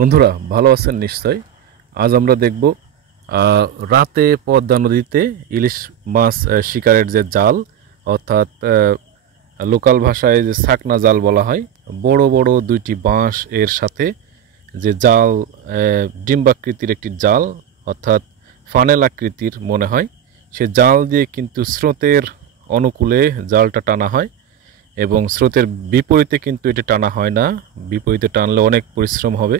বন্ধুরা ভালো আছেন নিশ্চয়। আজ আমরা দেখব রাতে পদ্মা নদীতে ইলিশ মাছ শিকারের যে জাল, অর্থাৎ লোকাল ভাষায় যে ছাকনা জাল বলা হয়। বড় বড় দুইটি বাঁশ এর সাথে যে জাল, ডিম্বাকৃতির একটি জাল, অর্থাৎ ফানেল আকৃতির মনে হয়। সে জাল দিয়ে কিন্তু স্রোতের অনুকূলে জালটা টানা হয় এবং স্রোতের বিপরীতে কিন্তু এটা টানা হয় না। বিপরীতে টানলে অনেক পরিশ্রম হবে।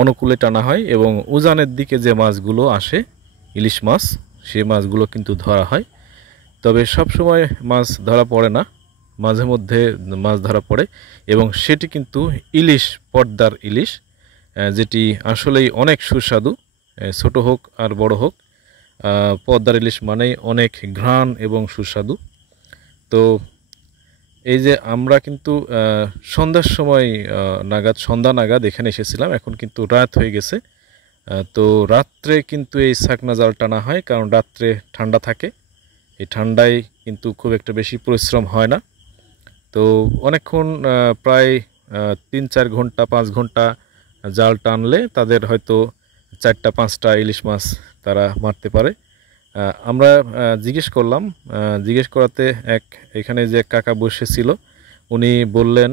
অনুকূলে টানা হয় এবং উজানের দিকে যে মাছগুলো আসে, ইলিশ মাছ, সেই মাছগুলো কিন্তু ধরা হয়। তবে সব সময় মাছ ধরা পড়ে না, মাঝে মধ্যে মাছ ধরা পড়ে এবং সেটি কিন্তু ইলিশ, পদ্মার ইলিশ, যেটি আসলেই অনেক সুস্বাদু। ছোট হোক আর বড় হোক, পদ্মার ইলিশ মানেই অনেক ঘ্রাণ এবং সুস্বাদু। তো এই যে আমরা কিন্তু সন্ধ্যার সময় সন্ধ্যা নাগাদ এখানে এসেছিলাম। এখন কিন্তু রাত হয়ে গেছে। তো রাত্রে কিন্তু এই ছাকনা জাল টানা হয়, কারণ রাত্রে ঠান্ডা থাকে। এই ঠান্ডায় কিন্তু খুব একটা বেশি পরিশ্রম হয় না। তো অনেকক্ষণ, প্রায় 3-4 ঘন্টা 5 ঘন্টা জাল টানলে তাদের হয়তো 4টা-5টা ইলিশ মাছ তারা মারতে পারে। আমরা জিজ্ঞেস করলাম, জিজ্ঞেস করাতে এখানে যে কাকা বসেছিল উনি বললেন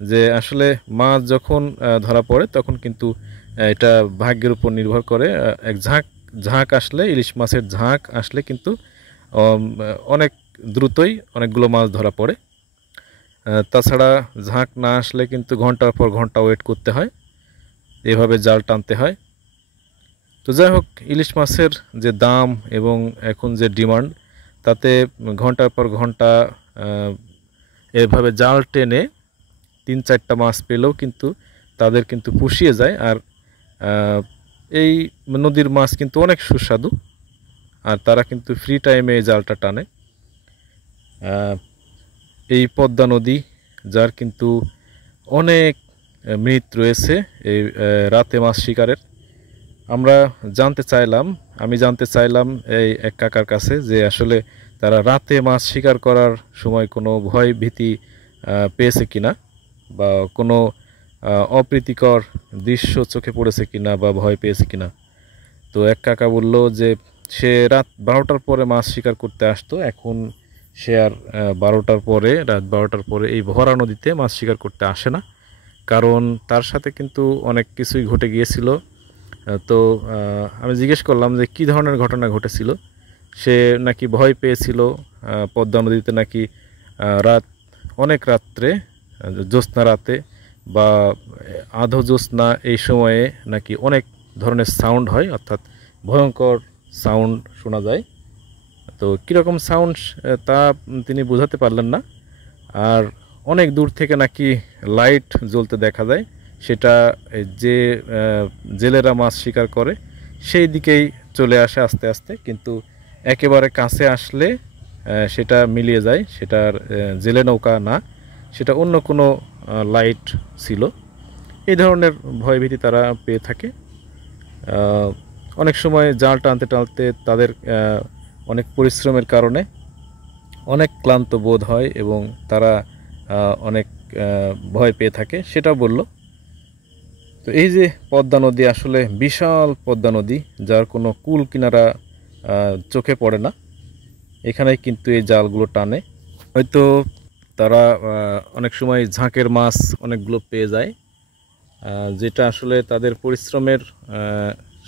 যে আসলে মাছ যখন ধরা পড়ে তখন কিন্তু এটা ভাগ্যের উপর নির্ভর করে। এক ঝাঁক আসলে, ইলিশ মাছের ঝাঁক আসলে কিন্তু অনেক দ্রুতই অনেকগুলো মাছ ধরা পড়ে। তাছাড়া ঝাঁক না আসলে কিন্তু ঘন্টার পর ঘন্টা ওয়েট করতে হয়, এভাবে জাল টানতে হয়। তো যাই হোক, ইলিশ মাছের যে দাম এবং এখন যে ডিমান্ড, তাতে ঘন্টার পর ঘন্টা এভাবে জাল টেনে 3-4টা মাছ পেলেও কিন্তু তাদের কিন্তু পুষিয়ে যায়। আর এই নদীর মাছ কিন্তু অনেক সুস্বাদু, আর তারা কিন্তু ফ্রি টাইমে এই জালটা টানে। এই পদ্মা নদী, যার কিন্তু অনেক মিথ রয়েছে এই রাতে মাছ শিকারের। আমি জানতে চাইলাম এই এক কাকার কাছে যে আসলে তারা রাতে মাছ শিকার করার সময় কোনো ভয় ভীতি পেয়েছে কিনা, বা কোনো অপ্রীতিকর দৃশ্য চোখে পড়েছে কিনা, বা ভয় পেয়েছে কিনা। তো এক কাকা বলল যে সে রাত 12টার পরে মাছ শিকার করতে আসতো। এখন সে আর রাত 12টার পরে এই ভরা নদীতে মাছ শিকার করতে আসে না, কারণ তার সাথে কিন্তু অনেক কিছুই ঘটে গিয়েছিল। তো আমি জিজ্ঞেস করলাম যে কী ধরনের ঘটনা ঘটেছিল। সে নাকি ভয় পেয়েছিল পদ্মা নদীতে নাকি অনেক রাত্রে, জ্যোৎস্না রাতে বা আধো জ্যোৎস্না, এই সময়ে নাকি অনেক ধরনের সাউন্ড হয়, অর্থাৎ ভয়ঙ্কর সাউন্ড শোনা যায়। তো কীরকম সাউন্ড তা তিনি বোঝাতে পারলেন না। আর অনেক দূর থেকে নাকি লাইট জ্বলতে দেখা যায়, সেটা যে জেলেরা মাছ শিকার করে সেই দিকেই চলে আসে আস্তে আস্তে, কিন্তু একেবারে কাছে আসলে সেটা মিলিয়ে যায়। সেটার জেলে নৌকা না, সেটা অন্য কোনো লাইট ছিল। এই ধরনের ভয়ভীতি তারা পেয়ে থাকে। অনেক সময় জাল টানতে টানতে তাদের অনেক পরিশ্রমের কারণে অনেক ক্লান্ত বোধ হয় এবং তারা অনেক ভয় পেয়ে থাকে, সেটা বলল। তো এই যে পদ্মা নদী, আসলে বিশাল পদ্মা নদী, যার কোনো কুল কিনারা চোখে পড়ে না। এখানেই কিন্তু এই জালগুলো টানে। হয়তো তারা অনেক সময় ঝাঁকের মাছ অনেকগুলো পেয়ে যায়, যেটা আসলে তাদের পরিশ্রমের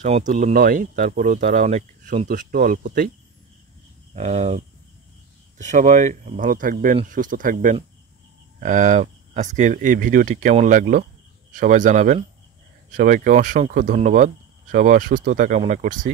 সমতুল্য নয়। তারপরেও তারা অনেক সন্তুষ্ট অল্পতেই। সবাই ভালো থাকবেন, সুস্থ থাকবেন। আজকের এই ভিডিওটি কেমন লাগলো সবাই জানাবেন। সবাইকে অসংখ্য ধন্যবাদ। সবার সুস্থতা কামনা করছি।